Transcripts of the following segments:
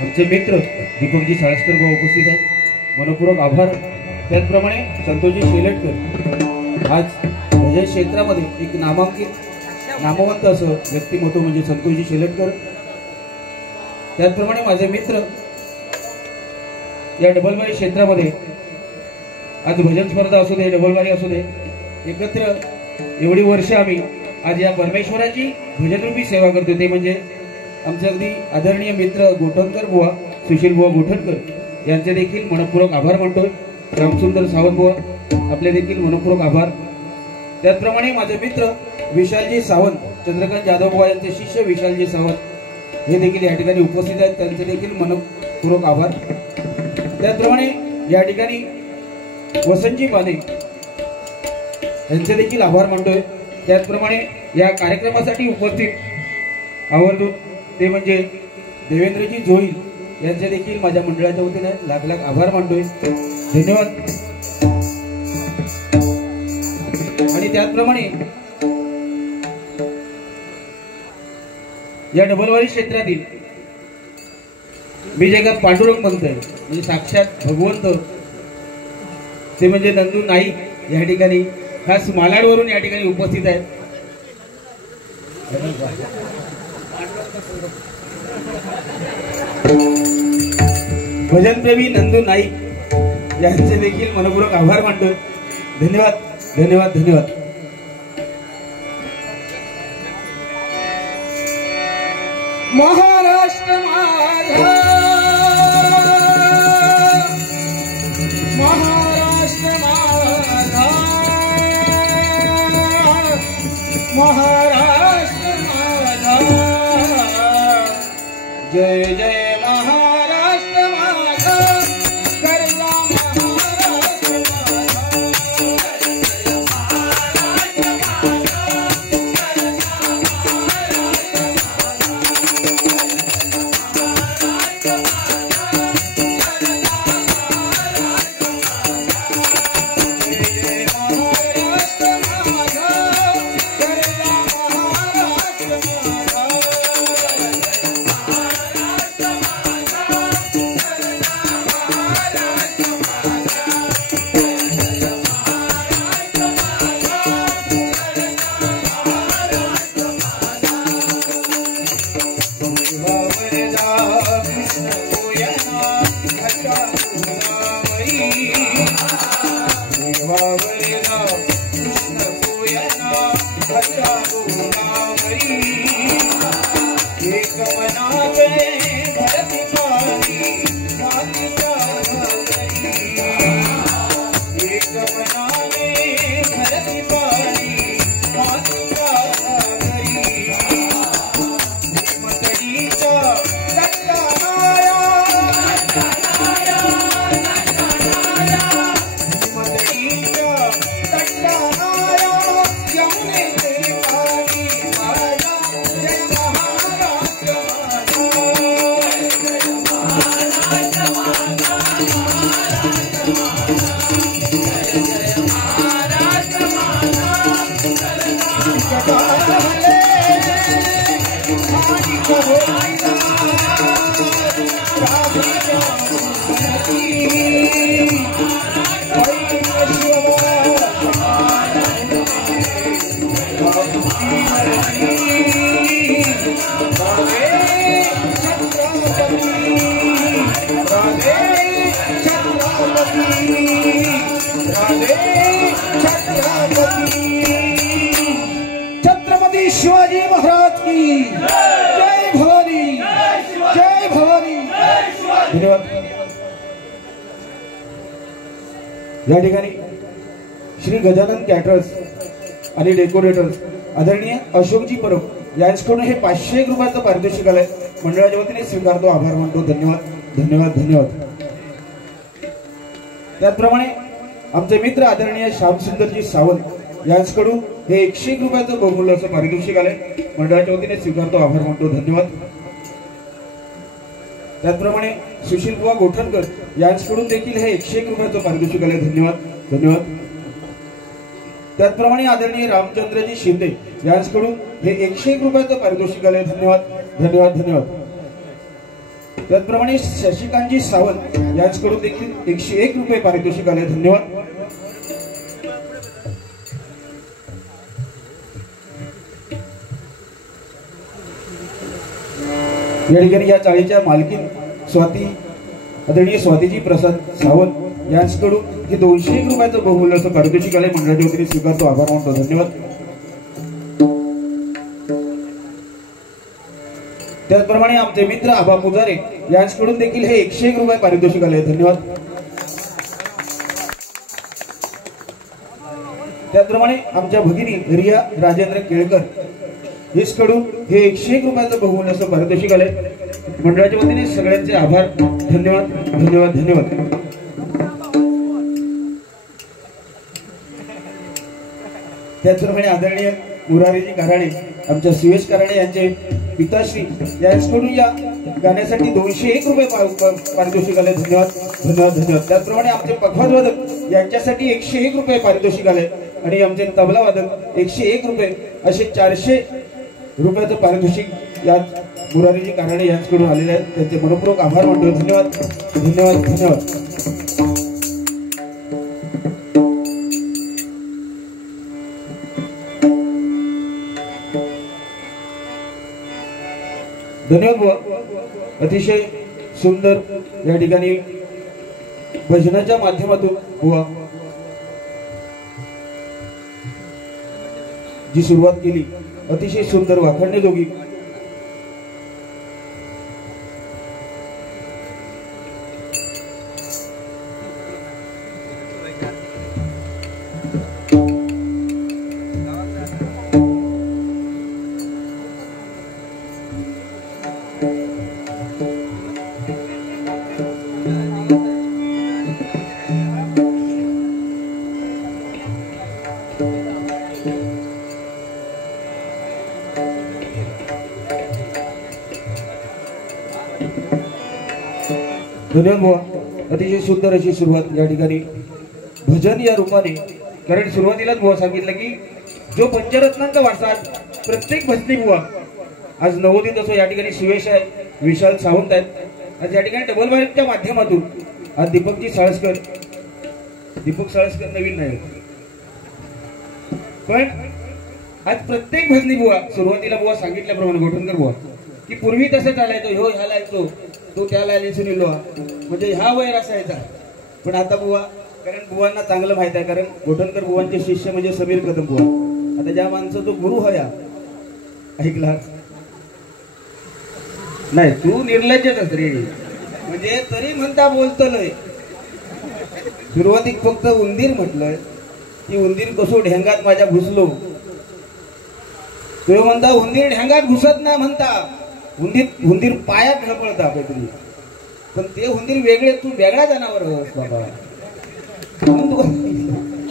आमचे मित्र दीपकजी साळस्कर भाऊ उपस्थित आहेत, मनपूर्वक आभार। त्याचप्रमाणे संतोषजी शेलटकर, आज भजन क्षेत्रामध्ये एक नामवंत असं व्यक्तिमत्व म्हणजे संतोषजी शेलटकर। त्याचप्रमाणे माझे मित्र या डबलबारी क्षेत्रामध्ये आज भजन स्पर्धा असू दे, डबलबारी असू दे, एकत्र एवढी वर्ष आम्ही आज या परमेश्वराची भजनरूपी सेवा करतो। ते म्हणजे आमचे अगदी आदरणीय मित्र गोठणकर बुवा, सुशील बुवा गोठणकर यांचे देखील मनपूर्वक आभार मानतोय। रामसुंदर सावंत बुवा आपले देखील मनपूर्वक आभार। त्याचप्रमाणे माझे मित्र विशालजी सावंत, चंद्रकांत जाधव बुवा यांचे शिष्य विशालजी सावंत हे देखील या ठिकाणी उपस्थित आहेत, त्यांचे देखील मनपूर्वक आभार। त्याचप्रमाणे या ठिकाणी वसंतजी बाने यांचे देखील आभार मानतोय। त्याचप्रमाणे या कार्यक्रमासाठी उपस्थित आवर्जून ते म्हणजे देवेंद्रजी जोईल यांचे देखील माझ्या मंडळाच्या वतीने लाख लाख आभार मानतोय, धन्यवाद। आणि त्याचप्रमाणे या डबलवारी क्षेत्रातील मी जे का पांडुरंग म्हणतोय म्हणजे साक्षात भगवंत ते म्हणजे नंदू नाईक या ठिकाणी खास मालाडवरून या ठिकाणी उपस्थित आहेत। भजनप्रेमी नंदू नाईक यांचे देखील मनपूर्वक आभार मानतोय, धन्यवाद धन्यवाद धन्यवाद। महाराष्ट्र माझा, महाराष्ट्र माझा, महाराष्ट्र माझा, जय जय महाराष्ट्र माझा, करजा महाराष्ट्र छत्रपती शिवाजी महाराज की जय भवानी, जय भवानी, धन्यवाद। या ठिकाणी श्री गजानन कॅटरर्स आणि डेकोरेटर्स आदरणीय अशोकजी परब यांच्याकडून हे 501 रुपयाचं पारितोषिक आलंय, मंडळाच्या वतीने स्वीकारतो, आभार मानतो, धन्यवाद धन्यवाद धन्यवाद। त्याचप्रमाणे आमचे मित्र आदरणीय श्यामसुंदरजी सावंत यांच्याकडून हे 101 रुपयाचं बहुमूल्य असं पारितोषिक आलंय, मंडळाच्या वतीने स्वीकारतो, आभार मानतो, धन्यवाद। त्याचप्रमाणे सुशील बुवा गोठणकर यांच्याकडून देखील हे 101 रुपयाचं पारितोषिक आले. धन्यवाद धन्यवाद. त्याचप्रमाणे आदरणीय रामचंद्रजी शिंदे यांच्याकडून हे 101 रुपयाचं पारितोषिक आले. धन्यवाद धन्यवाद धन्यवाद. त्याचप्रमाणे शशिकांतजी सावंत यांच्याकडून देखील 101 रुपये पारितोषिक आले. धन्यवाद. या ठिकाणी या चाळीच्या मालकीन आदरणीय स्वातीजी प्रसाद सावंत यांच्याकडून हे 201 रुपयाचं बहुमूल्याचं पारितोषिक आले. मंडळाच्या वतीने स्वीकारतो, आभार मानतो. धन्यवाद. त्याचप्रमाणे आमचे मित्र आबा पुजारे यांच्याकडून देखील हे 101 रुपये पारितोषिक आले. धन्यवाद. त्याचप्रमाणे आमच्या भगिनी रिया राजेंद्र केळकर हिसकडून हे 101 रुपयाचं बहुमूल्याचं पारितोषिक आले. मंडळाच्या वतीने सगळ्यांचे आभार. धन्यवाद धन्यवाद धन्यवाद. त्याचप्रमाणे आदरणीय मुरारीजी कराडे आमच्या सुयश कराडे यांचे पिताश्री यांच्याकडून या गाण्यासाठी 201 रुपये पारितोषिक आले. धन्यवाद धन्यवाद धन्यवाद. त्याचप्रमाणे आमचे पखवाजवादक यांच्यासाठी 101 रुपये पारितोषिक आले आणि आमचे तबला वादक 101 रुपये असे 400 रुपयाचं पारितोषिक या मुरारीजी कराडे यांच्याकडून आलेले आहेत. त्यांचे मनपूर्वक आभार मानतो. धन्यवाद धन्यवाद धन्यवाद. धन्यवाद बुवा. अतिशय सुंदर या ठिकाणी भजनाच्या माध्यमातून बुवा जी सुरुवात केली अतिशय सुंदर वाखाणण्याजोगी. धन्यवाद बुवा. अतिशय सुंदर अशी सुरुवात या ठिकाणी भजन या रूपाने. कारण सुरुवातीलाच बुवा सांगितलं की जो पंचरत्नांचा वारसा प्रत्येक भजनी बुवा आज नवोदित असो या ठिकाणी शिवेश आहे, विशाल सावंत आहेत. आज या ठिकाणी डबल बारीकच्या माध्यमातून आज दीपक साळसकर नवीन नाही पण आज प्रत्येक भजनी बुवा सुरुवातीला बुवा सांगितल्याप्रमाणे गोठणकर बुवा की पूर्वी तसं चालायचो, ह्यो ह्याला यायचो तो त्याला सुनील म्हणजे हा वैर असायचा. पण आता बुवा कारण बुवांना चांगलं माहित आहे, कारण गोठणकर बुवांचे शिष्य म्हणजे समीर कदम बुवा. आता ज्या माणसं तो गुरु हया ऐकला नाही तू निर्लज्जच रे म्हणजे तरी म्हणता बोलतोय. सुरुवातीक फक्त उंदीर म्हटलंय की उंदीर कसो ढेंगात माझ्या घुसलो. तो म्हणता उंदीर ढेंगात घुसत नाही म्हणता, उंदीर पायात झपळता काहीतरी. पण ते उंदीर वेगळे, तू वेगळा जनावर होस बाबा.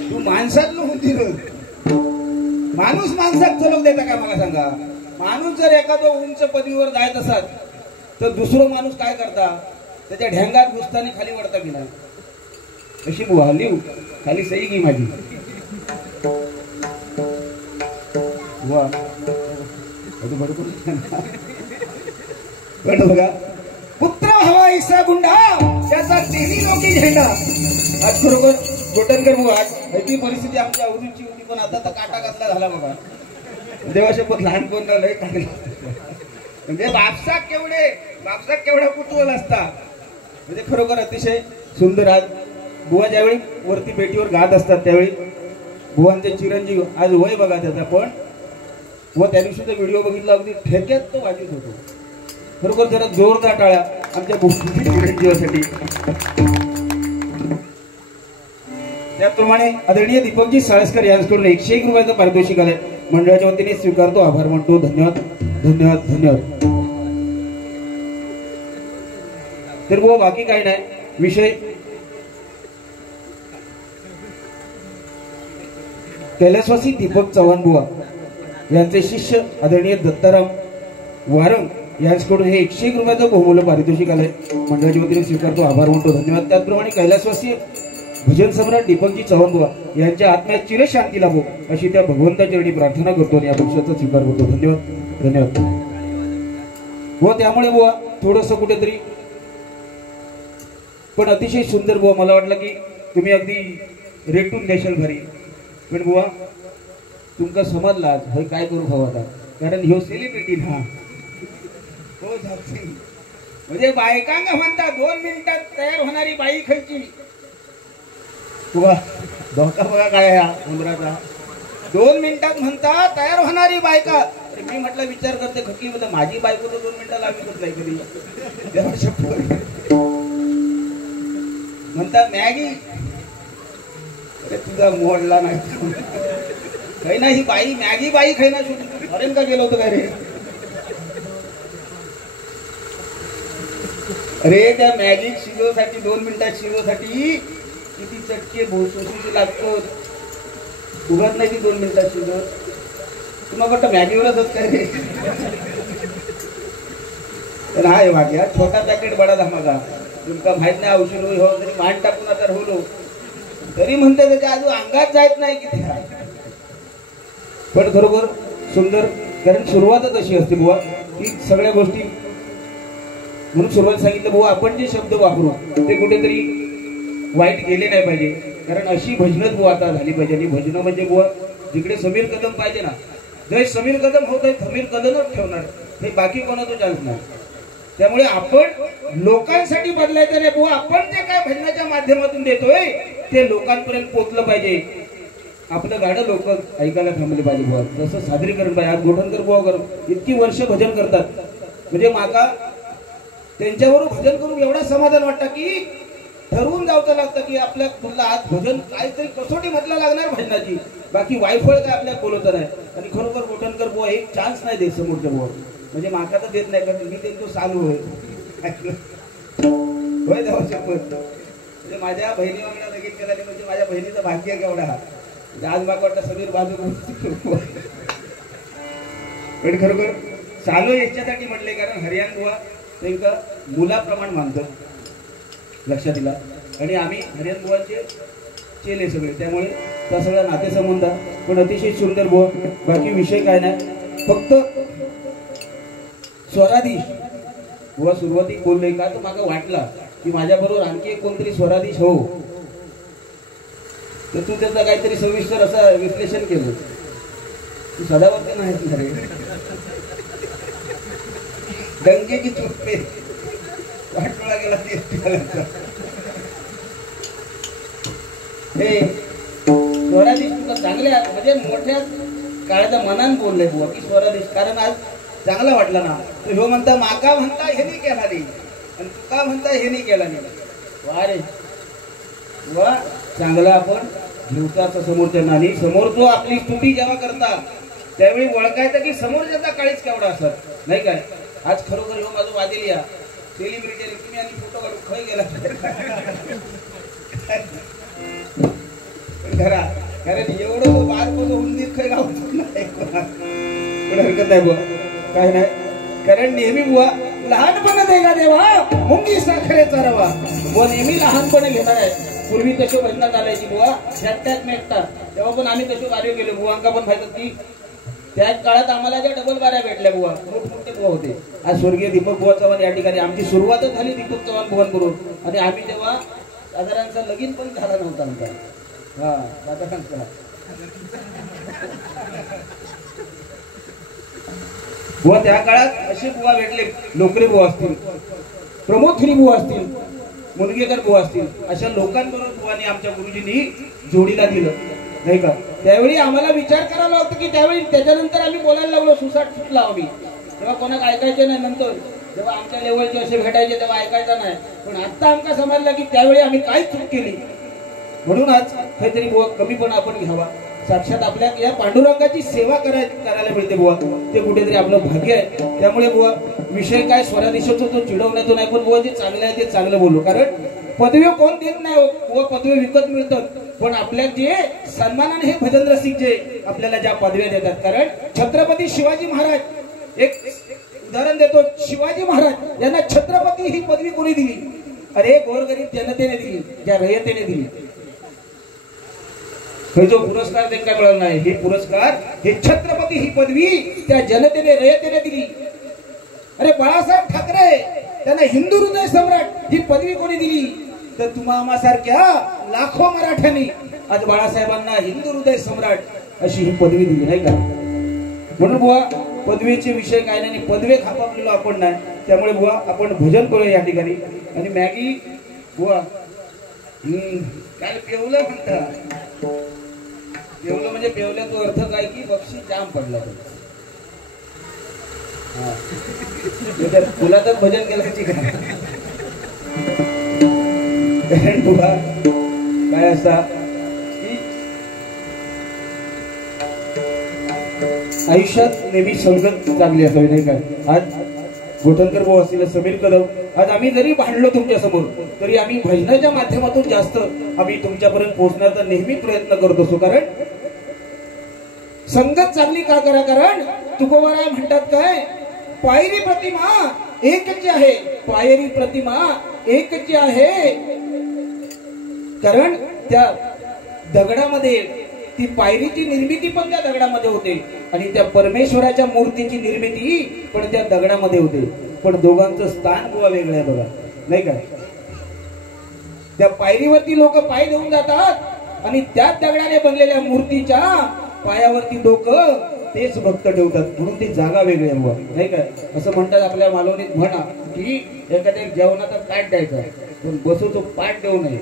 तू माणसात उंदीर. माणूस माणसात चलवून देता का मला सांगा. माणूस जर एखादा उंच पदवीवर जायत असत तर दुसरं माणूस काय करता त्याच्या ढेंगात घुसताना खाली वडता की नाही. अशी बुवा लिहू खाली सही घे माझी बुवा. बघा पुत्र हवा इसा गुंडा त्याचा तिन्ही लोकी झेंडा. आज खरोखर गोठणकर बुवा ही परिस्थिती आमच्या अवधूची होती पण आता तर काटा कसला झाला बघा. देवाचे पण लहानपण लय टाकले म्हणजे बापसाक केवढा कुतूहल असता. म्हणजे खरोखर अतिशय सुंदर. आज बुवा ज्यावेळी वरती पेटीवर गात असतात त्यावेळी बुवांचे चिरंजीव आज वय बघा त्याचा पण व त्या दिवशीचा व्हिडिओ बघितला अगदी ठेक्यात तो वाजत होतो. खरोखर जरा जोरदार टाळ्या आमच्या चिरंजीवासाठी. त्याचप्रमाणे आदरणीय दीपकजी साळसकर यांच्याकडून 101 रुपयाचं पारितोषिक आलंय. मंडळाच्या वतीने स्वीकारतो, आभार मानतो. धन्यवाद धन्यवाद धन्यवाद. तर बुवा बाकी काही नाही विषय. कैलासवासी दीपक चव्हाण बुवा यांचे शिष्य आदरणीय दत्ताराम वारंग यांच्याकडून हे 101 रुपयाचं बहुमूल्य पारितोषिक आलंय. मंडळाच्या वतीने स्वीकारतो, आभार मानतो, धन्यवाद. त्याचप्रमाणे कैलासवासी भजन सम्राट दीपकजी चव्हाण बुवा यांच्या आत्म्यात चिरशांती लाभो अशी त्या भगवंताचरणी प्रार्थना करतो आणि या बक्षाचा स्वीकार करतो. धन्यवाद, धन्यवाद. बुवा त्यामुळे बुवा थोडंसं कुठेतरी पण अतिशय सुंदर बुवा, मला वाटलं की तुम्ही अगदी रेटून देशाल भारी, पण बुवा तुमका समजला हे काय करू भाऊ आता, कारण ह्यो सेलिब्रिटी ना हो म्हणजे बायकांना म्हणता 2 मिनिटात तयार होणारी बाई खायची बुवा. धोका बघा काय उमराचा, 2 मिनिटात म्हणता तयार होणारी बायका. मी म्हटलं विचार करते खटली मध्ये माझी बायको तर 2 मिनिटाला लागतच नाही कधी म्हणता मॅगी. अरे तुझा मोडला नाही काही ना, ही बाई मॅगी बाई खाई ना फॉरेन का गेलो होतो काय रे. अरे त्या मॅगी शिजवसाठी 2 मिनिटात शिजवसाठी किती चटके भोसोशी लागतो, उगत नाही ती 2 मिनिटात शिजवत. तुम्हाला वाटतं मॅगीवरच होत काय रे. तर हा आहे वाक्या छोटा पॅकेट बडा धमाका. तुमका माहित नाही औषध हो तरी मान टाकून आता होलो तरी म्हणते त्याच्या अजून अंगात जायत नाही किती. पण खरोखर सुंदर, कारण सुरुवातच अशी असते बुवा की सगळ्या गोष्टी. म्हणून सुरुवात सांगितलं बुवा आपण जे शब्द वापरू ते कुठेतरी वाईट गेले नाही पाहिजे, कारण अशी भजनच बुवा आता झाली पाहिजे. आणि भजनं म्हणजे बुवा जिकडे समीर कदम पाहिजे ना, जर समीर कदम होत आहे समीर कदमच ठेवणार, हे बाकी कोणाचं चालत नाही. त्यामुळे आपण लोकांसाठी बदलायचं नाही बुवा, आपण जे काय भजनाच्या माध्यमातून देतोय ते लोकांपर्यंत पोहोचलं पाहिजे. आपलं गाणं लोक ऐकायला थांबले पाहिजे बुवा. जसं सादरीकरण पाहिजे. आज गोठणकर बुवा इतकी वर्ष भजन करतात, म्हणजे माका त्यांच्यावर भजन करून एवढा समाधान वाटतं की ठरवून जावचं लागतं की आपल्या कुठला आज भजन काहीतरी कसोटी म्हटलं लागणार भजनाची, बाकी वायफळ काय आपल्याला बोलवतं नाही. आणि खरोखर गोठणकर बुवा एक चान्स नाही देत समोरच्या बुवा, म्हणजे माका तर देत नाही, कारण मी त्यांचं चालू होय देवा शपथ. म्हणजे माझ्या बहिणी वांगडा लगीन केला म्हणजे माझ्या बहिणीचं भाग्य केवढा. आज माका वाटतं समीर बाजू पण खरोखर चालू याच्यासाठी म्हटले, कारण हरियाण बुवा त्यांना मुलाप्रमाण मानतो लक्षात दिला. आणि आम्ही हरियाण बुवाचे चेले सगळे, त्यामुळे त्या सगळ्या नातेसंबंध पण अतिशय सुंदर बुवा. बाकी विषय काय नाही, फक्त स्वराधीश बुवा सुरुवातीक बोललोय का तर माका वाटला की माझ्याबरोबर आणखी एक कोणतरी स्वराधीश हो, तर तू त्याचा काहीतरी सविस्तर असं विश्लेषण केलं. तू सदावरती नाही रे डंके की चुप्पे वाटोळा गेला हे स्वराधीश तुला चांगल्या म्हणजे मोठ्या काळाच्या मनान बोलले बुवा की स्वराधीश, कारण आज चांगला वाटला ना. तर ह्यो म्हणता माका म्हणता हे नाही केला नाही आणि तुका म्हणता हे नाही केला नाही. वा रे वा, चांगला आपण जीवताचा समोरच्या नाही. समोर जो आपली स्तुती जेव्हा करता त्यावेळी ओळखायचं की समोरच्याचा काळीच केवढा असत नाही काय. आज खरोखर ह्यो माझं वादेल या सेलिब्रिटी तुम्ही आणि फोटो काढून खय गेला घरा, कारण एवढं बारको उंदीर खय गावत नाही पण हरकत नाही बुवा, काय नाही. कारण नेहमी बुवा लहानपण देगा देवा मुंगी साखरेचा रवा बुवा, नेहमी लहानपणे घेणार आहे. पूर्वी तसे भजनात आलायची बुवा त्यात मेकतात, तेव्हा पण आम्ही तसे कार्य केले. बुवांका पण माहित की त्याच काळात आम्हाला ज्या डबल बाऱ्या भेटल्या बुवा, मोठमोठे बुवा होते. आज स्वर्गीय दीपक बुवा चव्हाण या ठिकाणी आमची सुरुवातच झाली दीपक चव्हाण बुवांकडून. आणि आम्ही तेव्हा साधारणचा लगीन पण झाला नव्हता आमचा. हा साधारण बुवा त्या काळात असे बुवा भेटले, लोकरे बुवा असतील, प्रमोदखिरी बुवा असतील, मुनगेकर बुवा असतील, अशा लोकांबरोबर बुवानी आमच्या गुरुजींनी जोडीला दिलं नाही का. त्यावेळी आम्हाला विचार करायला होतं की त्यावेळी त्याच्यानंतर आम्ही बोलायला लागलो, सुसाट सुटला आम्ही. तेव्हा कोणाला ऐकायचे नाही. नंतर जेव्हा आमच्या लेवलचे असे भेटायचे तेव्हा ऐकायचा नाही. पण आता आमका समजलं की त्यावेळी आम्ही काय चूक केली, म्हणून आज काहीतरी बुवा कमीपणा आपण घ्यावा. साक्षात आपल्या या पांडुरंगाची सेवा करायला मिळते बुवा, ते कुठेतरी आपलं भाग्य आहे. त्यामुळे बुवा विषय काय स्वराधीशाचा तो चिडवण्याचा नाही, पण बुवा जे चांगलं आहे ते चांगलं बोलू. कारण पदवी कोण देत नाही बुवा, पदवी विकत मिळतात. पण आपल्या जे सन्मानाने हे भजन रसिक जे आपल्याला ज्या पदव्या देतात, कारण छत्रपती शिवाजी महाराज एक उदाहरण देतो, शिवाजी महाराज यांना छत्रपती ही पदवी कोणी दिली? अरे गोरगरीब जनतेने दिली, ज्या रयतेने दिली. हे जो पुरस्कार त्यांना मिळाला नाही, हे पुरस्कार, हे छत्रपती ही पदवी त्या जनतेने रयतेने दिली. अरे बाळासाहेब ठाकरे त्यांना हिंदू हृदय सम्राट ही पदवी कोणी दिली? तर तुम्हा आम्हासारख्या लाखो मराठ्यांनी आज बाळासाहेबांना हिंदू हृदय सम्राट अशी ही पदवी दिली, नाही का? म्हणून बुवा पदवीचे विषय काय नाही, पदवे खापापलेलो आपण नाही. त्यामुळे बुवा आपण भजन करूया या ठिकाणी. आणि मॅगी बुवा काय पेवलं म्हणतात, पेवलं म्हणजे पेवल्याचा अर्थ काय की बक्षीस जाम पडला. फुलातच भजन केलं बुवा काय असता आयुष्यात नेहमी संगत चांगली असावी, नाही काय? आज गोटनकर भाऊ असतील, समीर कदम, आज आम्ही जरी भांडलो तुमच्या समोर तरी आम्ही भजनाच्या माध्यमातून जास्त आम्ही तुमच्यापर्यंत पोहोचण्याचा नेहमी प्रयत्न करत असतो. कारण संगत चांगली का करा? कारण तुकोबाराय म्हणतात काय, पायरी प्रतिमा एकच आहे, पायरी प्रतिमा एकच आहे. कारण त्या दगडामध्ये ती पायरीची निर्मिती पण त्या दगडामध्ये होते आणि त्या परमेश्वराच्या मूर्तीची निर्मिती पण त्या दगडामध्ये होते. पण दोघांचं स्थान बुवा वेगळं आहे बघा, नाही का? त्या पायरीवरती लोक पाय देऊन जातात आणि त्याच दगडाने बनलेल्या मूर्तीच्या पायावरती लोक तेच भक्त ठेवतात, म्हणून ती जागा वेगळी आहे बुवा, नाही काय? असं म्हणतात आपल्या मालवणीत म्हणा की एखाद्या जेवणाचा ताट द्यायचा पण बसवतो पाठ देऊ नये.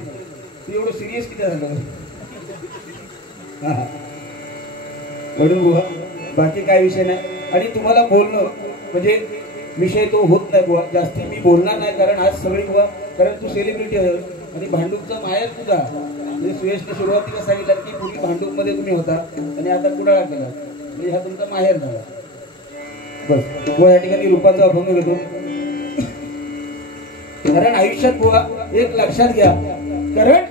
एवढं सिरियस किती झालं? म्हणून बुवा बाकी काय विषय नाही. आणि तुम्हाला बोलणं म्हणजे विषय तो होत नाही बुवा, जास्ती मी बोलणार नाही. कारण आज सगळी बुवा, कारण तू सेलिब्रिटी आहे आणि भांडूपचा माहेर तुझा. म्हणजे सुयशने सुरुवातीला सांगितलं की पूर्वी भांडूप मध्ये तुम्ही होता आणि आता कुडाळा केला, म्हणजे हा तुमचा माहेर झाला. बस बुवा या ठिकाणी रूपाचा अभंग घेतो. कारण आयुष्यात बुवा एक लक्षात घ्या, कारण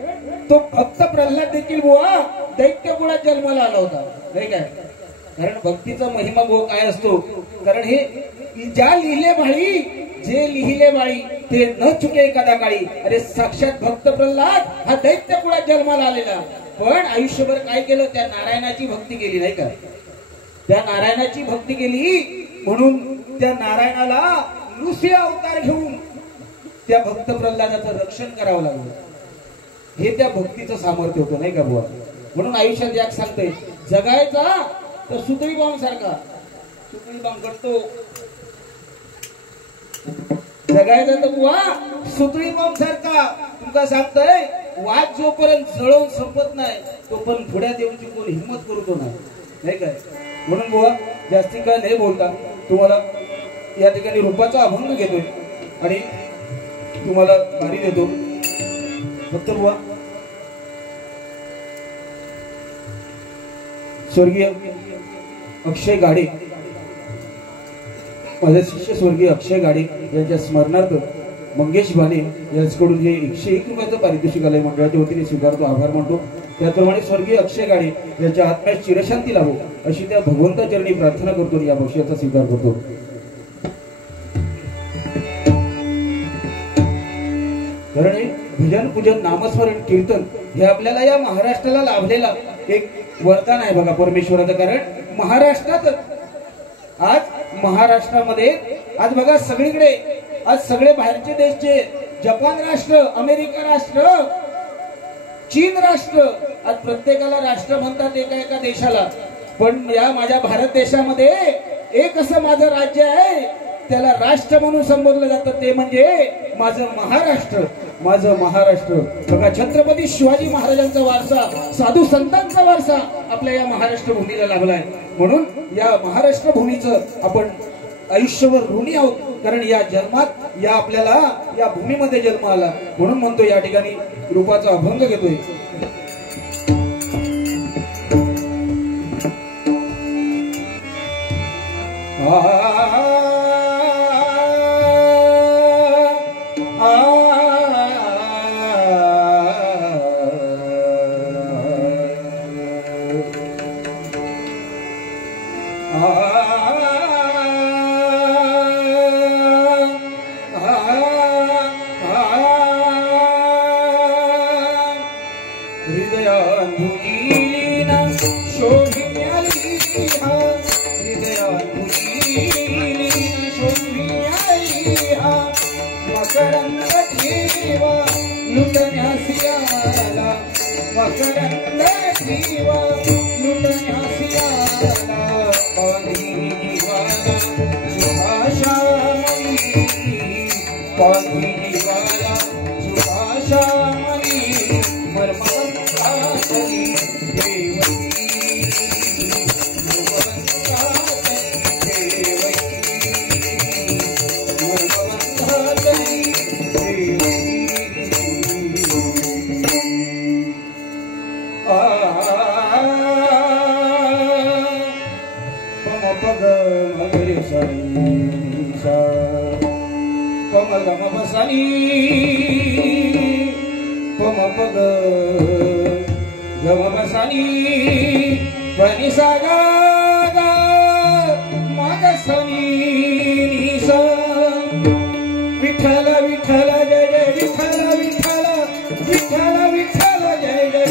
तो भक्त प्रल्हाद देखील बुवा दैत्य कुळात जन्माला आला होता, नाही काय? कारण भक्तीचा महिमा बुवा काय असतो? कारण हे ज्या लिहिले भाळी, जे लिहिले बाळी ते न चुके कदा काळी. अरे साक्षात भक्त प्रल्हाद हा दैत्य कुळात जन्माला आलेला, पण आयुष्यभर काय केलं? त्या नारायणाची भक्ती केली, नाही का? त्या नारायणाची भक्ती केली म्हणून त्या नारायणाला नृसिंह अवतार घेऊन त्या भक्त प्रल्हादाचं रक्षण करावं लागलं. हे त्या भक्तीचं सामर्थ्य होतं, नाही का बुवा? म्हणून आयुष्यात एक सांगतोय, जगायचा तर सुतळी बॉम्ब सारखा, सुतळी बॉम्ब करतो. जगायचं तर बुवा सुतळी बॉम्ब सारखा. तुमका सांगतोय, वाद जोपर्यंत जळून संपत नाही तोपर्यंत पुढ्यात येऊची कोण हिंमत करतो नाही काय? म्हणून बुवा जास्ती काय नाही बोलता, तुम्हाला या ठिकाणी रूपाचा अभंग घेतोय आणि तुम्हाला भारी देतो. फक्त बुवा स्वर्गीय अक्षय गाडे, माझे शिष्य स्वर्गीय अक्षय गाडे यांच्या स्मरणार्थ मंगेश बाने यांच्याकडून हे 101 रुपयाचं पारितोषिक आलंय. मंडळाच्या वतीने स्वीकारतो, आभार मानतो. त्याप्रमाणे स्वर्गीय अक्षय गाडे यांच्या आत्म्यास चिरशांती लाभो अशी त्या भगवंताचरणी प्रार्थना करतो आणि या बक्षिसाचा स्वीकार करतो. कारण हे भजन, पूजन, नामस्मरण, कीर्तन हे आपल्याला या महाराष्ट्राला लाभलेला एक वरदान आहे बघा परमेश्वराचं. कारण महाराष्ट्रात आज महाराष्ट्रामध्ये आज बघा सगळीकडे आज सगळे बाहेरचे देशचे, जपान राष्ट्र, अमेरिका राष्ट्र, चीन राष्ट्र, आज प्रत्येकाला राष्ट्र म्हणतात एका एका देशाला. पण या माझ्या भारत देशामध्ये एक असं माझं राज्य आहे, त्याला राष्ट्र म्हणून संबोधलं जातं, ते म्हणजे माझं महाराष्ट्र. माझं महाराष्ट्र बघा, छत्रपती शिवाजी महाराजांचा वारसा, साधू संतांचा वारसा आपल्या या महाराष्ट्र भूमीला लाभलाय. म्हणून या महाराष्ट्र भूमीचं आपण आयुष्यभर ऋणी आहोत. कारण या जन्मात या आपल्याला या भूमीमध्ये जन्म आला. म्हणून म्हणतो या ठिकाणी रूपाचा अभंग घेतोय. हृदयानुभूतीलीना शोभियाली हा हृदयानुभूतीलीना शोभियाली हा मकरंद ठेवा लुटण्यासी आला मकरंद ठेवा लुटण्यासी आला पाणी जीवाला सुभाषामणी पाणी जीवाला सुभाषामणी मर्मवंतातली देवकी मर्मवंतातली देवकी मर्मवंतातली देवकी पम पग मगरे सा पम गम बसानी पम पग गम बसानी पनि सागा मग सनी निसा विठ्ठल विठ्ठल जय जय विठ्ठल विठ्ठल विठ्ठल विठ्ठल जय जय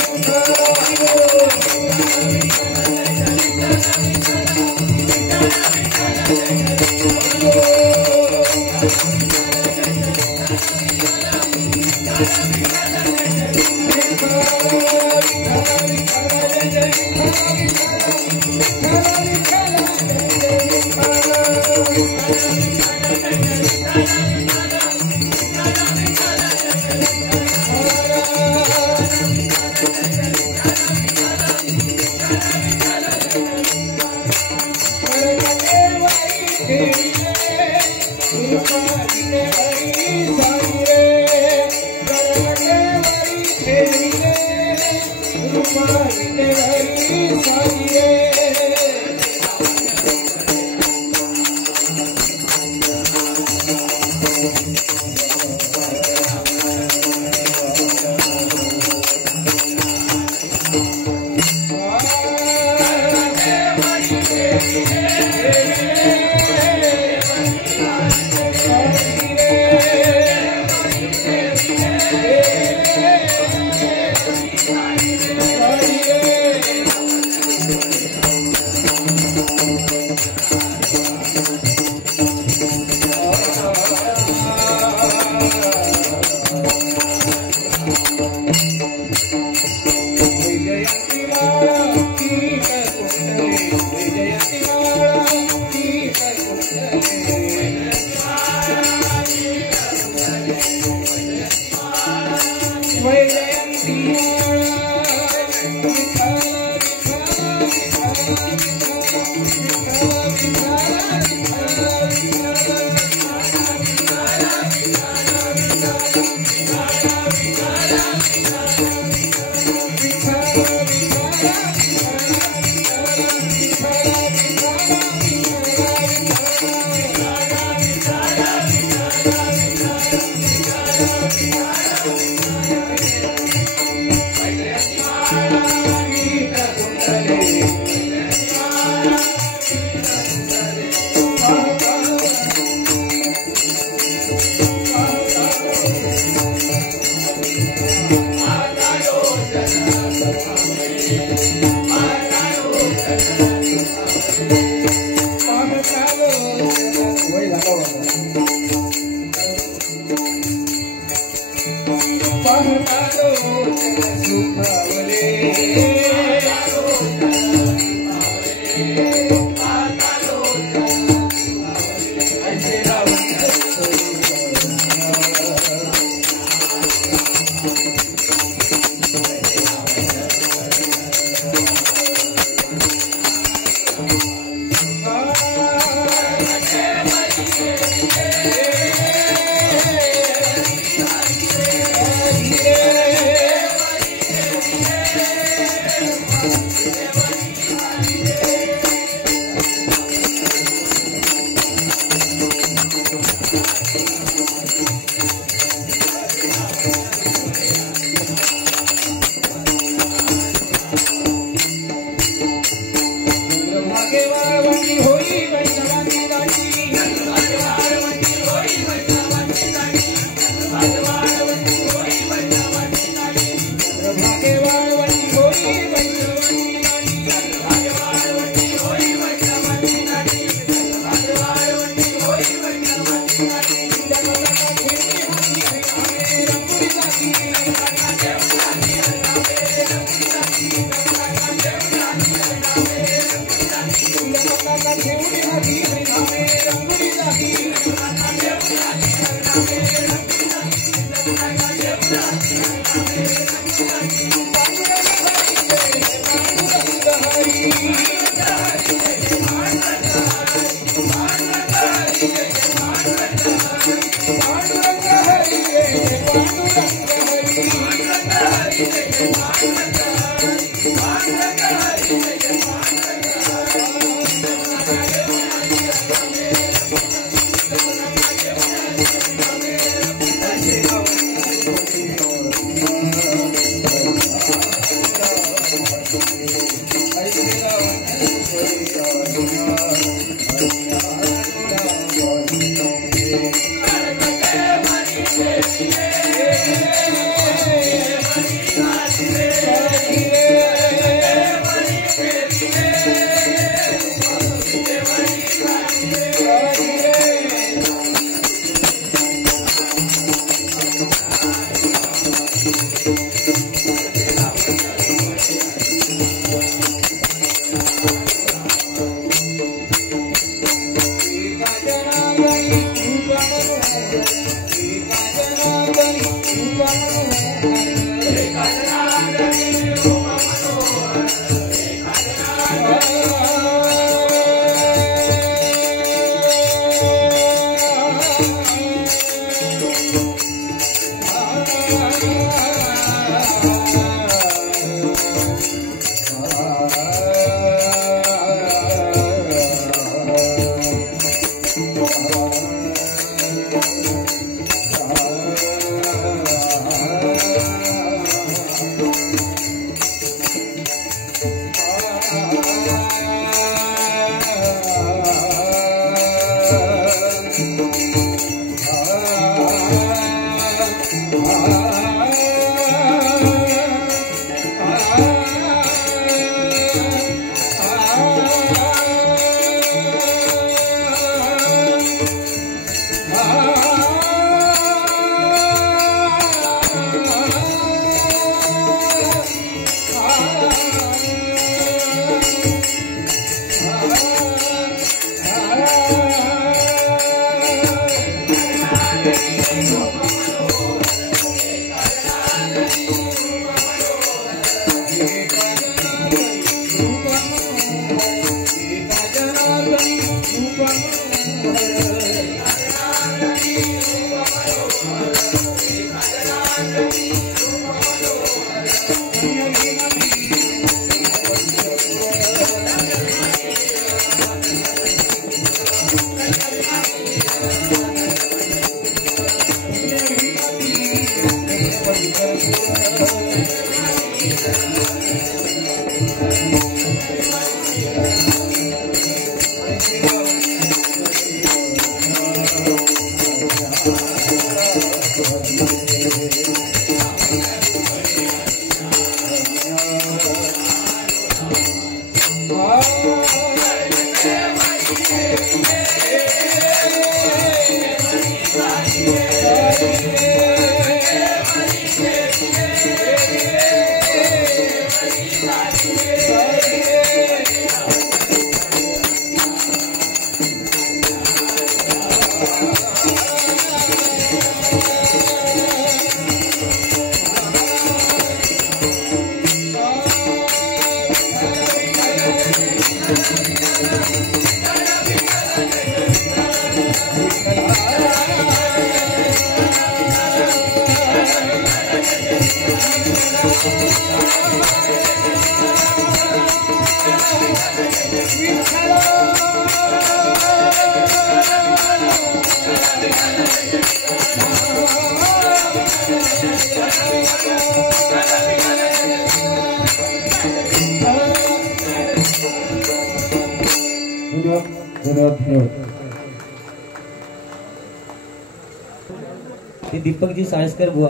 दीपक जी साळसकर बुवा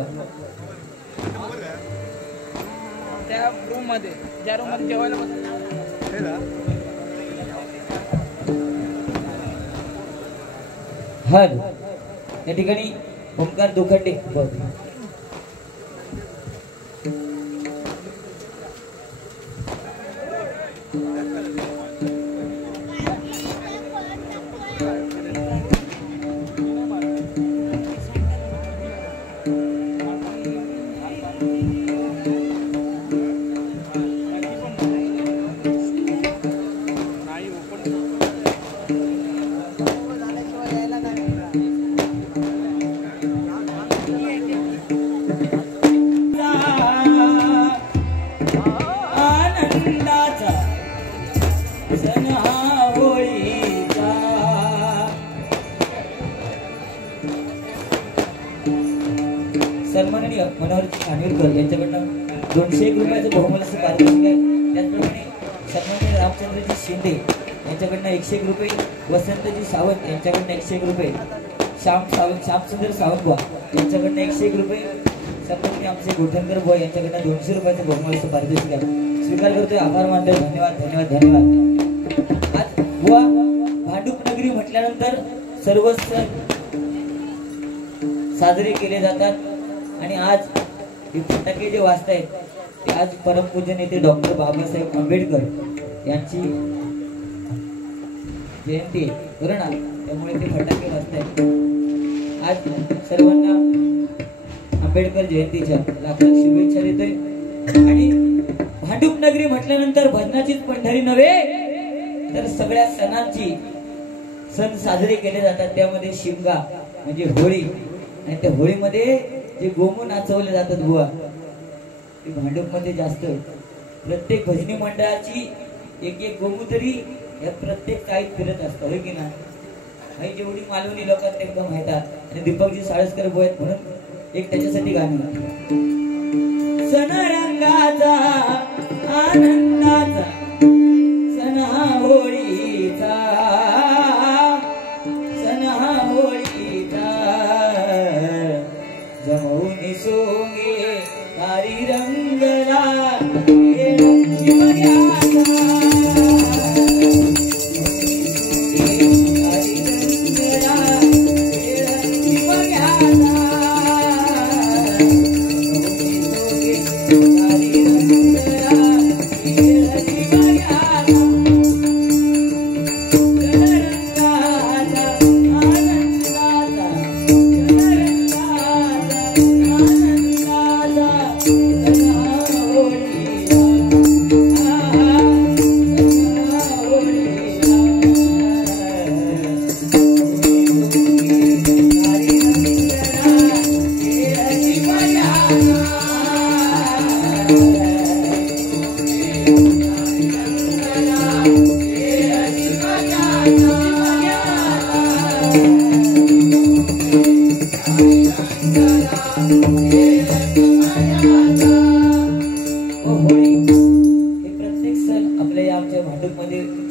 त्या रूम मध्ये ज्या रूम मध्ये जेवायला हर या ठिकाणी ओंकार दुखंडे सन्माननीय मनोहरजी खानविलकर यांच्याकडनं 201 रुपयाचं बहुमूल्य पारितोषिक आहे. त्याचप्रमाणे सन्माननीय रामचंद्रजी शिंदे यांच्याकडनं 101 रुपये, वसंतजी सावंत यांच्याकडनं 101 रुपये, श्यामसुंदर सावंत बुवा यांच्याकडनं 101 रुपये, सन्माननीय आमचे गोठणकर बुवा यांच्याकडनं 200 रुपयाचं बहुमूल्य पारितोषिक आहे. स्वीकार करतोय, आभार मानतोय. धन्यवाद धन्यवाद धन्यवाद. आज बुवा भांडूप नगरी म्हटल्यानंतर सर्व सण साजरे केले जातात आणि आज हे फटाके जे वाजतायत ते आज परमपूज्य नेते डॉक्टर बाबासाहेब आंबेडकर यांची जयंती आहे ना, त्यामुळे ते फटाके वाजतायत. आज सर्वांना आंबेडकर जयंतीच्या लाख लाख शुभेच्छा देतोय. आणि भांडूप नगरी म्हटल्यानंतर भजनाचीच पंढरी नव्हे तर सगळ्या सणांची सण साजरे केले जातात. त्यामध्ये शिमगा म्हणजे होळी, आणि त्या होळीमध्ये जे गोमू नाचवले जातात बुवा ते भांडूप मध्ये जास्त. प्रत्येक भजनी मंडळाची एक एक गोमू तरी या प्रत्येक चाळीत फिरत असतं, होय की ना. आणि जेवढी मालवणी लोकांना एकदम माहितात. आणि दीपकजी साळसकर बुवा आहेत म्हणून एक त्याच्यासाठी गाणं. सण रंगाचा आनंदाचा सण हा होळीचा, सण हा होळीचा, जमवून सोंगे हरी रंगला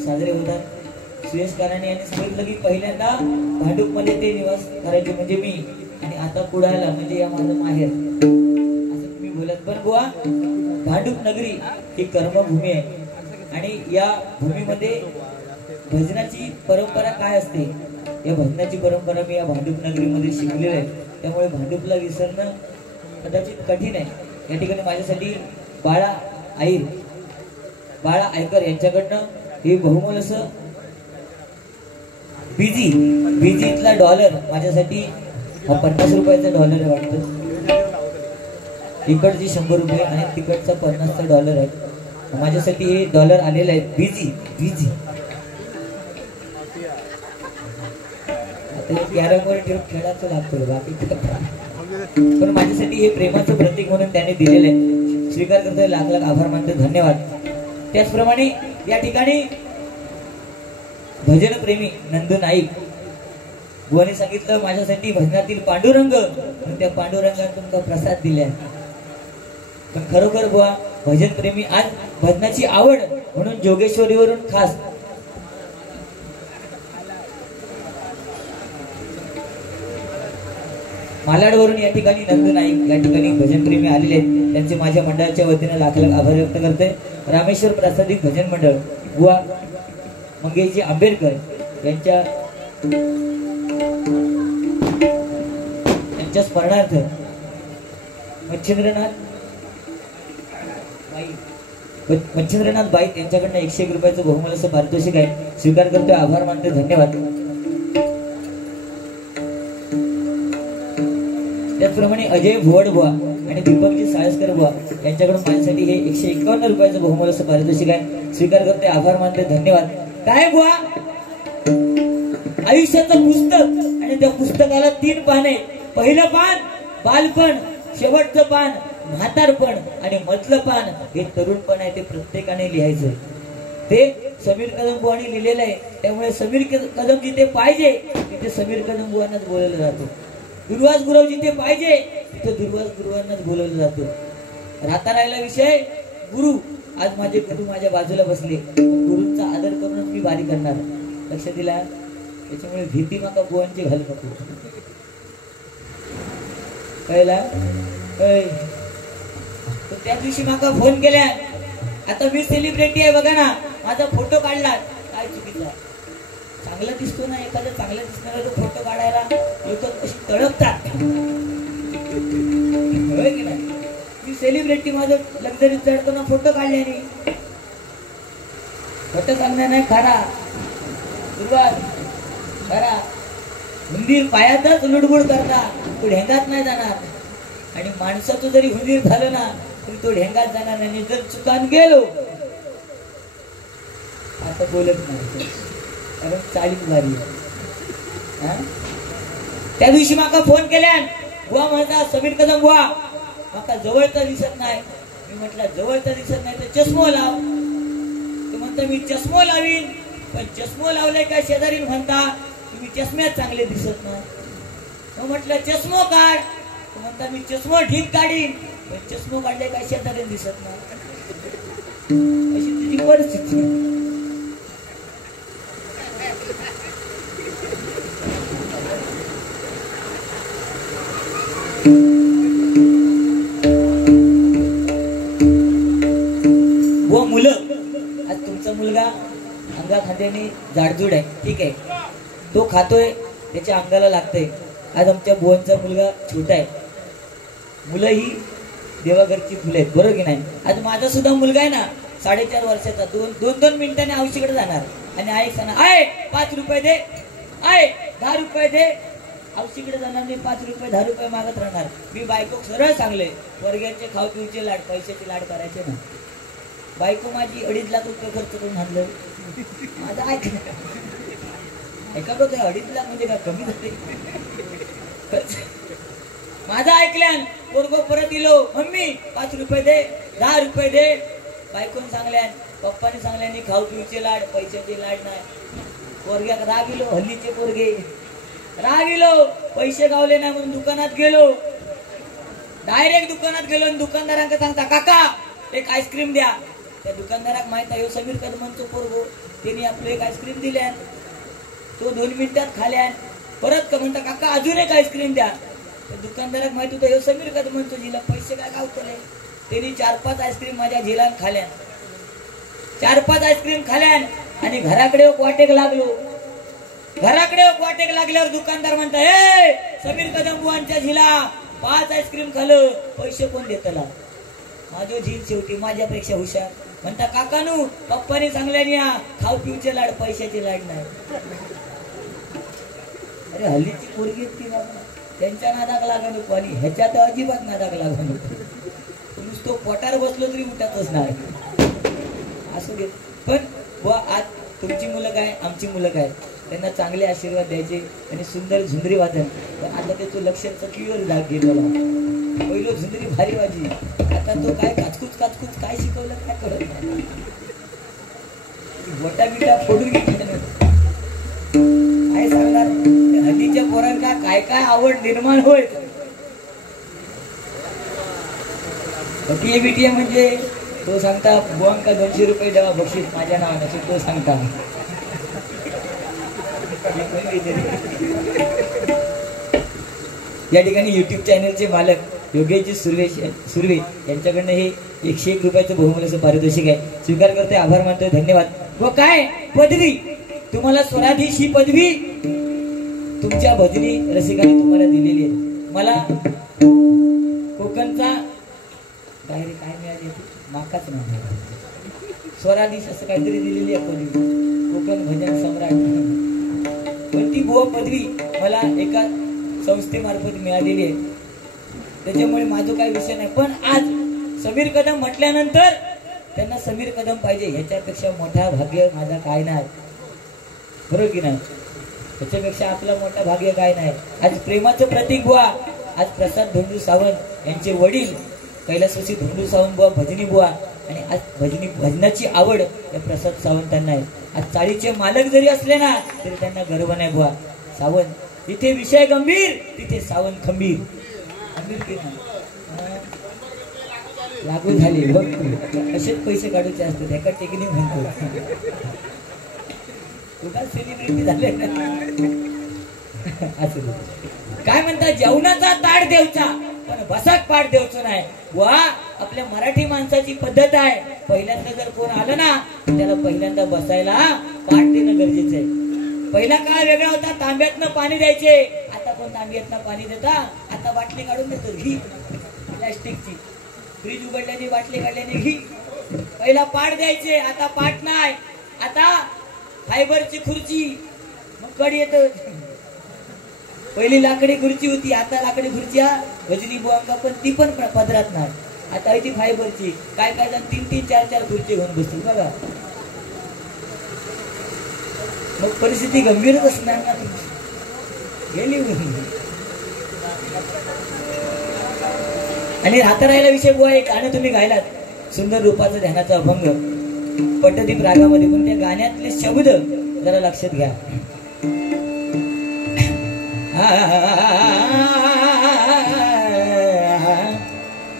साजरे होतात. सुयश कराने यांनी सांगितलं की पहिल्यांदा भांडूप मध्ये ते निवास करायचे म्हणजे मी, आणि आता कुडाळला म्हणजे या माझं माहेर असं तुम्ही बोलत. पण बुवा भांडूप नगरी ही कर्मभूमी आहे आणि या भूमीमध्ये भजनाची परंपरा काय असते, या भजनाची परंपरा मी या भांडूप नगरीमध्ये शिकलेली आहे. त्यामुळे भांडूपला विसरणं कदाचित कठीण आहे. या ठिकाणी माझ्यासाठी बाळा आयकर यांच्याकडनं हे बहुमोल असं बीजीतला डॉलर माझ्यासाठी हा 50 रुपयाचा डॉलर आहे वाटतं. इकडची 100 रुपये आणि तिकडचा 50चा डॉलर आहे. माझ्यासाठी हे डॉलर आलेले आहेत. बीजी कॅरमवर ठेवून खेळाचं लागतो बाकी, पण माझ्यासाठी हे प्रेमाचं प्रतीक म्हणून त्यांनी दिलेलं आहे. स्वीकार करतोय, लाख लाख आभार मानतो. धन्यवाद. त्याचप्रमाणे या ठिकाणी भजन प्रेमी नंदू नाईक बुवाने सांगितलं माझ्यासाठी भजनातील पांडुरंग, त्या पांडुरंगाने तुमचा प्रसाद दिलाय. पण खरोखर बुवा भजन प्रेमी आज भजनाची आवड म्हणून जोगेश्वरीवरून खास मालाडवरून या ठिकाणी नंदू नाईक या ठिकाणी भजनप्रेमी आलेले आहेत. त्यांचे माझ्या मंडळाच्या वतीने लाख लाख आभार व्यक्त करते. रामेश्वर प्रासादिक भजन मंडळ बुवा मंगेशजी आंबेडकर यांच्या स्मरणार्थ मच्छिंद्रनाथ बाई यांच्याकडनं 101 रुपयाचं बहुमूल्य पारितोषिक आहे. स्वीकार करतोय, आभार मानतोय, धन्यवाद. त्याचप्रमाणे अजय भोवड बुवा आणि दीपकजी साळसकर बुवा यांच्याकडून माझ्यासाठी हे 151 रुपयाचं बहुमूल्य पारितोषिक आहे. स्वीकार करतोय, आभार मानतोय, धन्यवाद. काय बुवा, आयुष्याचं पुस्तक आणि त्या पुस्तकाला 3 पाने. पहिलं पान बालपण, शेवटचं पान म्हातारपण आणि मधलं पान हे तरुणपण आहे. ते प्रत्येकाने लिहायचं. ते समीर कदम बुवांनी लिहिलेलं आहे. त्यामुळे समीर कदम जिथे पाहिजे तिथे समीर कदम बुवांनाच बोलवलं जातं. दुर्वास गुरव जिथे पाहिजे तिथे दुर्वास गुरुवांनाच बोलवलं जातं. राहता राहिला विषय गुरु. आज माझे गुरु माझ्या बाजूला बसले. गुरुंचा आदर करूनच मी वारी करणार. लक्ष दिला. त्याच्यामुळे भीती माका बुवांची घालू नको. कळला? तर त्या दिवशी माका फोन केल्या. आता मी सेलिब्रिटी आहे बघा ना, माझा फोटो काढला. काय चुकीचा? चांगला दिसतो ना, एखादा चांगला दिसणारा तो फोटो काढायला लोक कशी तळपतात, होय की नाही? मी सेलिब्रिटी, माझं लक्झरी चढताना फोटो काढल्याने फोटो काढणार नाही. खरा सुरुवात खरा हुंदीर पायातच लुडबुड करता, तो ढेंगात नाही जाणार. आणि माणसाचं जरी हुंदीर झालं ना तरी तो ढेंगात जाणार नाही. जर चुकान गेलो आता बोलत नाही, कारण चालीत भारी. त्या दिवशी माका फोन केल्या. बुवा म्हणता समीर कदम बुवा माका जवळचा दिसत नाही. मी म्हटलं जवळचा दिसत नाही तर चष्मो लाव. तो म्हणता मी चष्मो लावीन, पण चष्मो लावलाय काय शेजारी म्हणता तुम्ही चष्म्यात चांगले दिसत नाही. मग म्हटलं चष्मो काढ. तो म्हणता मी चष्मो ठीक काढीन, पण चष्मो काढले काय शेजारी दिसत नाही. अशी तुझी परिस्थिती. व मुलं, आज तुमचा मुलगा अंगा खांद्याने जाडजूड आहे, ठीक आहे, तो खातोय, त्याच्या अंगाला लागतंय. आज आमच्या बुवांचा मुलगा छोटा आहे. मुलं ही देवाघरची फुलं आहेत, बरोबर की नाही? आज माझा सुद्धा मुलगा आहे ना 4.5 वर्षाचा, 2 मिनिटांनी औषधकडे जाणार आणि आई सांगणार आय 5 रुपये दे, आय 10 रुपये दे. औषधकडे जाणार नाही, 5 रुपये 10 रुपये मागत राहणार. मी बायको सरळ सांगले, वर्गाचे खाऊ पिऊचे लाड, पैशाचे लाड करायचे ना. बायको माझी 2.5 लाख रुपये खर्च करून आणलं. माझा ऐका बघ, 2.5 लाख म्हणजे का कमी होते? माझा ऐकल्यान पोरगो परत इलो, मम्मी 5 रुपये दे, 10 रुपये दे. बायकोन सांगल्यान, पप्पाने सांगल्याने खाऊ पिऊचे लाड, पैशाचे लाड नाही. पोरग्याक राग इलो, हल्लीचे पोरगे राग इलो, पैसे गावले नाही म्हणून दुकानात गेलो. डायरेक्ट दुकानात गेलो आणि दुकानदारांना सांगता काका एक आईस्क्रीम द्या. त्या दुकानदाराक माहित आहे समीर कदमांचं पोरगो, त्यांनी आपलं एक आईस्क्रीम दिल्या. तो 2 मिनिटात खाल्या. परत का म्हणता काका अजून एक आईस्क्रीम द्या. त्या दुकानदाराक माहित होतं समीर कदमांचं जिला पैसे काय गावतले. त्यांनी 4-5 आईस्क्रीम माझ्या जिलान खाल्या. 4-5 आईस्क्रीम खाल्या आणि घराकडे वाटेक लागलो. घराकडे वाटेक लागल्यावर दुकानदार म्हणता हे समीर कदम बुवांच्या झिला 5 आईस्क्रीम खाल्लं, पैसे कोण देतला? माझं झील शेवटी माझ्यापेक्षा हुशार. म्हणता काकानू पप्पानी सांगल्याने खाऊ पिऊचे लाड, पैशाचे लाड नाही. अरे हल्लीची पोरगी इतकी बाबा, त्यांच्या नादाक लागा नको आणि ह्याच्या तर अजिबात नादाक लागा नको. नुसतो पोटार बसलो तरी उठतच नाही. असू दे. पण बुवा आज तुमची मुलं काय, आमची मुलं काय, त्यांना चांगले आशीर्वाद द्यायचे आणि सुंदर झुंजरी वादन. पण आता त्याचं लक्ष चकीवर जाग गेलेला. पहिलं झुंजरी भारी वाजी, आता तो काय काचकूच काय शिकवलं काय कळत नाही. बोटा बिटा फोडून घेतलं काय सांगणार. हल्लीच्या पोरांना काय काय आवड निर्माण होय. बीटीए म्हणजे तो सांगता बुवांका 200 रुपये द्यावा बक्षीस माझ्या नावाने, तो सांगता. या ठिकाणी युट्यूब चॅनलचे मालक योगेशजी सुर्वे यांच्याकडनं हे 101 रुपयाचं बहुमूल्याचं पारितोषिक आहे. स्वीकार करतोय, आभार मानतोय, धन्यवाद. व काय पदवी तुम्हाला स्वराधीश ही पदवी तुमच्या भजनी रसिकांनी तुम्हाला दिलेली आहे. मला कोकणचा काय मिळाली माकाच नाही, स्वराधीश असं काहीतरी दिलेली आहे पदवी, कोकण भजन सम्राट. पण ती बुवा पदवी मला एका संस्थेमार्फत मिळालेली आहे. त्याच्यामुळे माझं काही विषय नाही. पण आज समीर कदम म्हटल्यानंतर त्यांना समीर कदम पाहिजे, ह्याच्यापेक्षा मोठा भाग्य माझा काय नाही, बरोबर की नाही? त्याच्यापेक्षा आपला मोठा भाग्य काय नाही. आज प्रेमाचं प्रतीक बुवा, आज प्रसाद धोंडू सावंत यांचे वडील कैलासवासी धोंडू सावंत बुवा भजनी बुवा, आणि आज भजनाची आवड या प्रसाद सावंतांना आहे. आज चाळीचे मालक जरी असले ना तरी त्यांना गर्व नाही बुवा. सावंत इथे विषय गंभीर, तिथे सावंत खंबीर. खंबीर की नाही? लागू झाले बघ, असेच पैसे काढूचे असतात, एका टेकनी म्हणतो तुला सेलिब्रिटी झाले असं. काय म्हणतात, जेवणाचा ताट देवचा पण बसाक पाठ देवचं नाही. वा आपल्या मराठी माणसाची पद्धत आहे, पहिल्यांदा जर कोण आलं ना त्याला पहिल्यांदा बसायला पाठ देणं गरजेचं आहे. पहिला काळ वेगळा होता, तांब्यातनं पाणी द्यायचे. आता कोण तांब्यातनं पाणी देता, आता बाटली काढून देतो घी प्लॅस्टिकची. फ्रीज उघडल्याने बाटली काढल्याने घी. पहिला पाठ द्यायचे, आता पाठ नाही, आता फायबरची खुर्ची, मग कडी येत. पहिली लाकडी खुर्ची होती, आता लाकडी खुर्च्या भजनी बुवांका पण ती पण पदरात नाही, आता ती फायबरची. काय काय जण 3-3, 4-4 खुर्ची घेऊन बसतील बघा. मग परिस्थिती गंभीरच असणार ना गेली. आणि राहता राहिला विषय बुवा, एक गाणं तुम्ही गायलात, सुंदर रूपाचं ध्यानाचा अभंग पट्टदीप रागामध्ये, पण त्या गाण्यातले शब्द जरा लक्षात घ्या.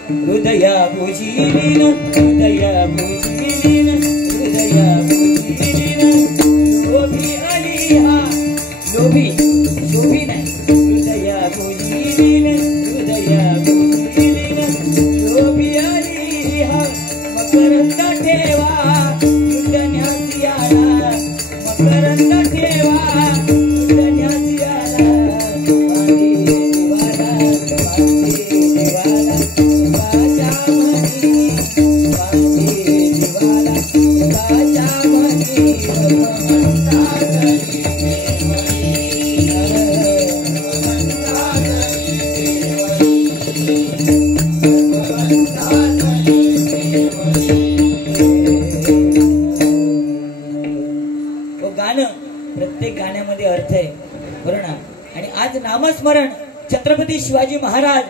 हृदया भुजीलीन, हृदया भुजीलीन, हृदया भुजीलीन, लोभी आली हा, लोभी शोभी नाही, हृदया भुजीलीन, हृदया भुजीलीन, लोभी आली हा, मकरंद ठेवा उडण्याची आला, मकरंद ठेवा उडण्याची आला, प्रत्येक गाण्यामध्ये अर्थ आहे, बरोबर ना? आणि आज नामस्मरण छत्रपती शिवाजी महाराज,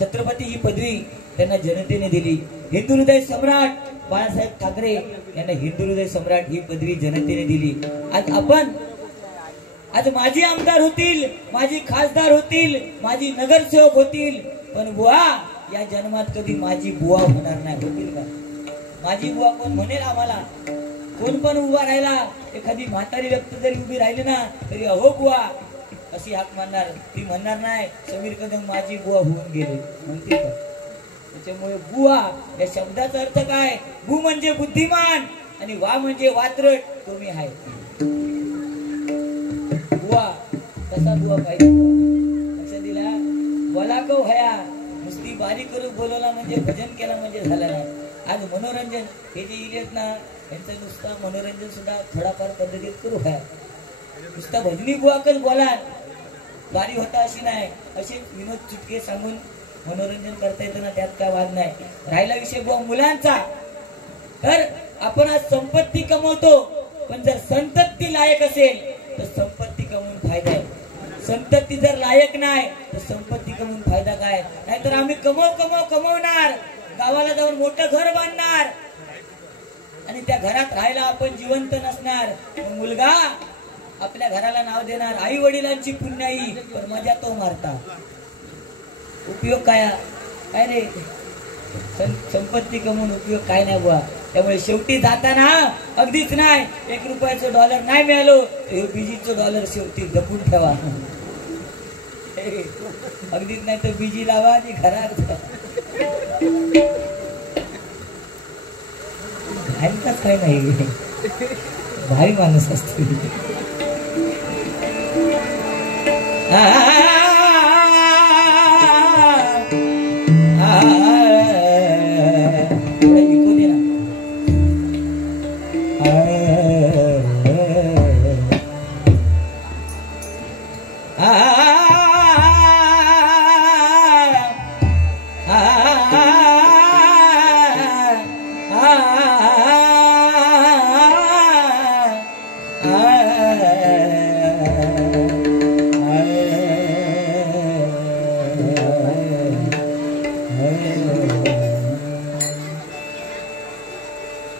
छत्रपती ही पदवी त्यांना जनतेने दिली. हिंदू हृदय सम्राट बाळासाहेब ठाकरे यांना हिंदू हृदय सम्राट ही पदवी जनतेने दिली. आज आपण, आज माझी आमदार होतील, माझी खासदार होतील, माझी नगरसेवक होतील, पण बुवा या जन्मात कधी माझी बुवा होणार नाही. होतील का माझी बुवा? कोण म्हणेल आम्हाला? कोण पण उभा राहिला, एखादी म्हातारी व्यक्ती जरी उभी राहिली ना तरी अहो बुवा अशी हाक मारणार, ती म्हणणार नाही समीर कदम माझी बुवा होऊन गेले म्हणते का? त्याच्यामुळे बुवा या शब्दाचा अर्थ काय? बु म्हणजे बुद्धिमान आणि वा म्हणजे वात्रट, तुम्ही आहे बुवा. तसा बुवा पाहिजे. लक्ष दिला? बोला को हया, नुसती बारीक करून बोलवला म्हणजे भजन केला म्हणजे झालं नाही. आज मनोरंजन हे जे इलेत ना यांचं नुसतं मनोरंजन सुद्धा थोडाफार पद्धतीत करू आहे. नुसता भजनी बुवाकच बोला गाडी होता अशी नाही, असे विनोद चुटके सांगून मनोरंजन करता येतं ना, त्यात काय वाद नाही. राहिला विषय बुवा मुलांचा, तर आपण आज संपत्ती कमवतो, पण जर संतती लायक असेल तर संपत्ती कमवून फायदा आहे. संतती जर लायक नाही तर संपत्ती कमवून फायदा काय? नाहीतर आम्ही कमवणार, गावाला जाऊन मोठं घर बांधणार आणि त्या घरात राहायला आपण जिवंत नसणार. मुलगा आपल्या घराला नाव देणार आई वडिलांची पुण्याई, पण मजा तो मारता. उपयोग काय? काय रे? संपत्ती कमवून उपयोग काय नाही बुवा. त्यामुळे शेवटी जाताना अगदीच नाही, $1 नाही मिळालो, हे बीजीचं डॉलर शेवटी जपून ठेवा. अगदीच नाही तर बीजी लावा आणि घरात ऐकताच काय नाही. भारी माणूस असतो. इको दे ना.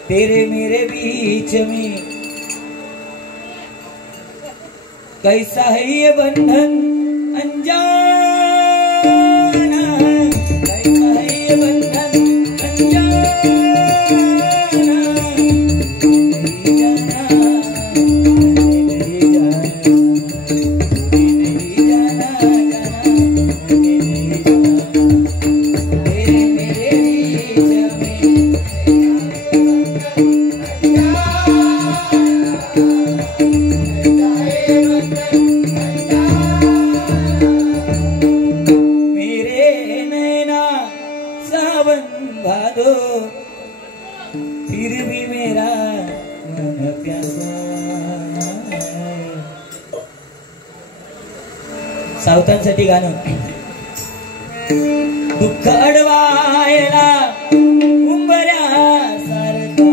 तेरे मेरे बीच में कैसा है ये बंधन अनजाना, कैसा है ये बंधन अनजाना, नहीं जाना, नहीं जाना, नहीं जाना, नहीं जाना, तेरे मेरे बीच में भादो फिर भी मेरा मन प्यासा. सावतांसाठी गाणं. दुःख अडवायला उंबऱ्या सारखा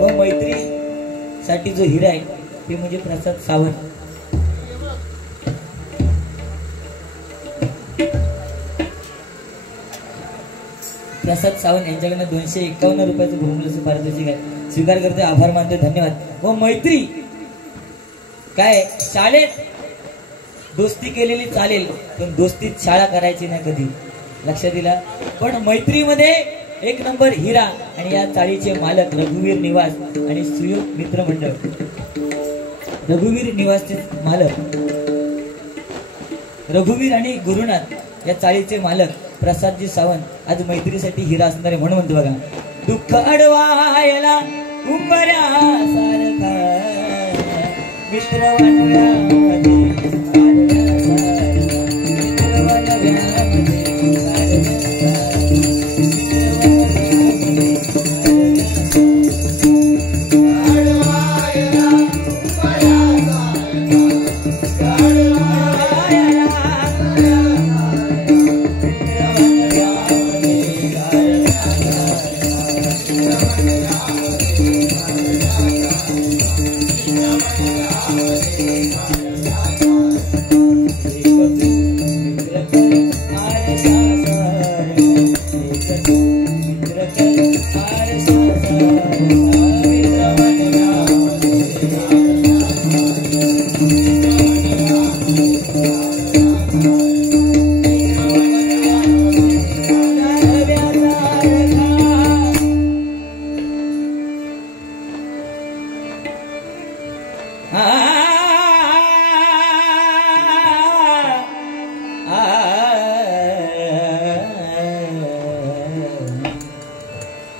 व मैत्री साठी जो हिरा आहे ते म्हणजे प्रसाद सावंत. प्रसाद सावंत यांच्याकडनं 251 रुपयाचं भूमूल्याचं पारितोषिक आहे. स्वीकार करते, आभार मानते, धन्यवाद. व मैत्री काय, शाळेत दोस्ती केलेली चालेल पण दोस्तीत शाळा करायची नाही कधी, लक्षात दिला. पण मैत्रीमध्ये एक नंबर हिरा. आणि या चाळीचे मालक रघुवीर निवास आणि सुयोग मित्र मंडळ. रघुवीर निवासचे मालक रघुवीर आणि गुरुनाथ या चाळीचे मालक प्रसादजी सावंत आज मैत्रीसाठी हिरा असणारे म्हणून म्हणतो बघा. दुःख अडवायला उंबऱ्या सारखा मित्र वनव्यामध्ये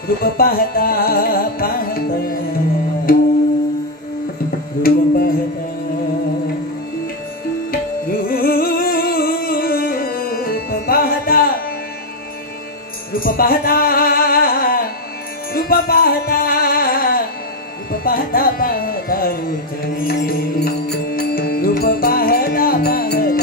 रूप पाहता पाहता रूप पाहता रूप पाहता रूप पाहता रूप पाहता रूप पाहता पाहता रूप पाहता पाहता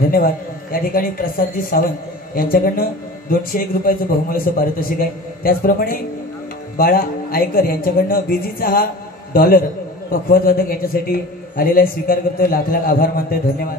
धन्यवाद. या ठिकाणी प्रसादजी सावंत यांच्याकडनं 201 रुपयाचं बहुमूल्याचं पारितोषिक आहे. त्याचप्रमाणे बाळा आयकर यांच्याकडनं बीजीचा हा $, पखवाज वादक यांच्यासाठी आलेला स्वीकार करतो. लाख लाख आभार मानतोय. धन्यवाद.